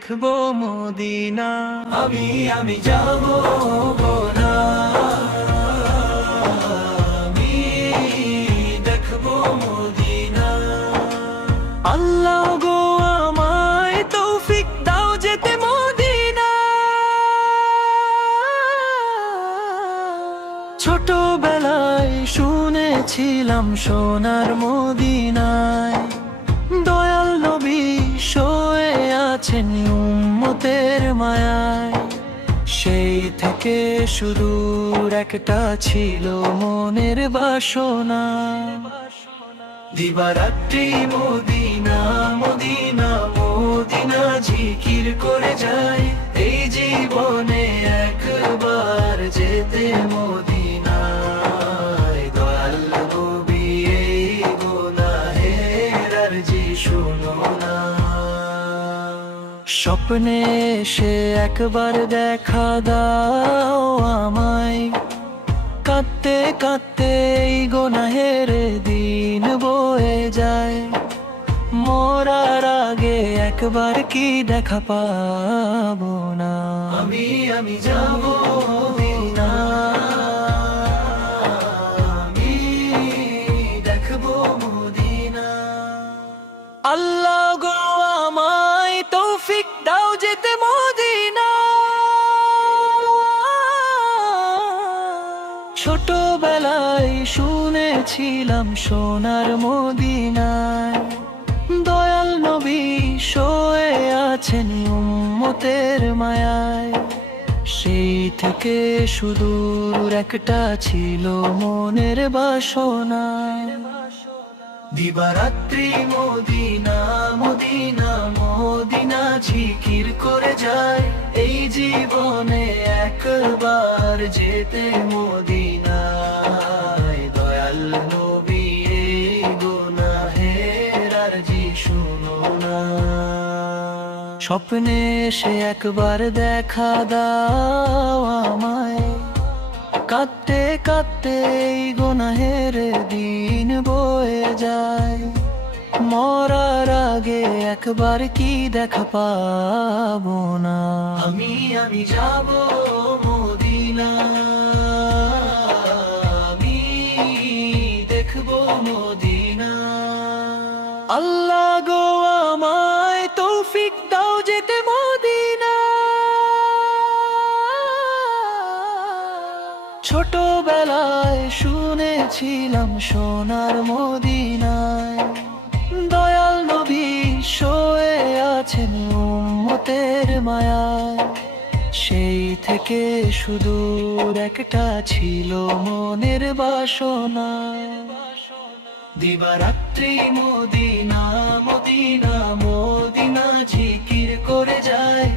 দেখবো মদিনা। আমি যাব না, আমি দেখবো মদিনা। আল্লাহ গো আমায় তৌফিক দাও যেতে মদিনা। ছোটবেলায় শুনেছিলাম সোনার মদিনায় দয়াল নবী শুয়ে আছেন উম্মতের মায়ায়। সেই থেকে সুদূর একটা ছিল মনের বাসনা, দিবারাত্রি মদিনা মদিনা মদিনা জিকির করে যায়। এই জীবনে একবার যেতে মদিনায়, দয়াল নবী এই গুনাহের আরজি শুনো না। স্বপ্নে এসে একবার দেখা দাও আমায়, কাঁদতে কাঁদতে এই গুনাহের দিন বয়ে যায়। মরার আগে একবার কি দেখা পাবো না। আমি যাব মদিনা, আমি দেখবো মদিনা। আল্লাহ গো আমায় তৌফিক দাও যেতে মদিনা। ছোটবেলায় শুনেছিলাম সোনার মদিনায় দয়াল নবী শুয়ে আছেন উম্মতের মায়ায়। সেই থেকে সুদূর একটা ছিল মনের বাসনা, দিবারাত্রি মদিনা মদিনা মদিনা জিকির করে যায়। এই জীবনে একবার যেতে মদিনায়, দয়াল নবী এই গুনাহের আরজি শুনো না। স্বপ্নে এসে একবার দেখা দাও আমায়, কাঁদতে কাঁদতে এই গুনাহের দিন বয়ে যায়। মরার আগে একবার কি দেখা পাবো না। আমি যাব মদিনা, আমি দেখবো মদিনা। আল্লাহ গো আমায় তৌফিক দাও যেতে মদিনা। ছোটবেলায় শুনেছিলাম সোনার মদিনায় দয়াল নবী শুয়ে আছেন উম্মতের মায়ায়। সেই থেকে সুদূর একটা ছিল মনের বাসনা, দিবারাত্রি মদিনা মদিনা মদিনা জিকির করে যায়।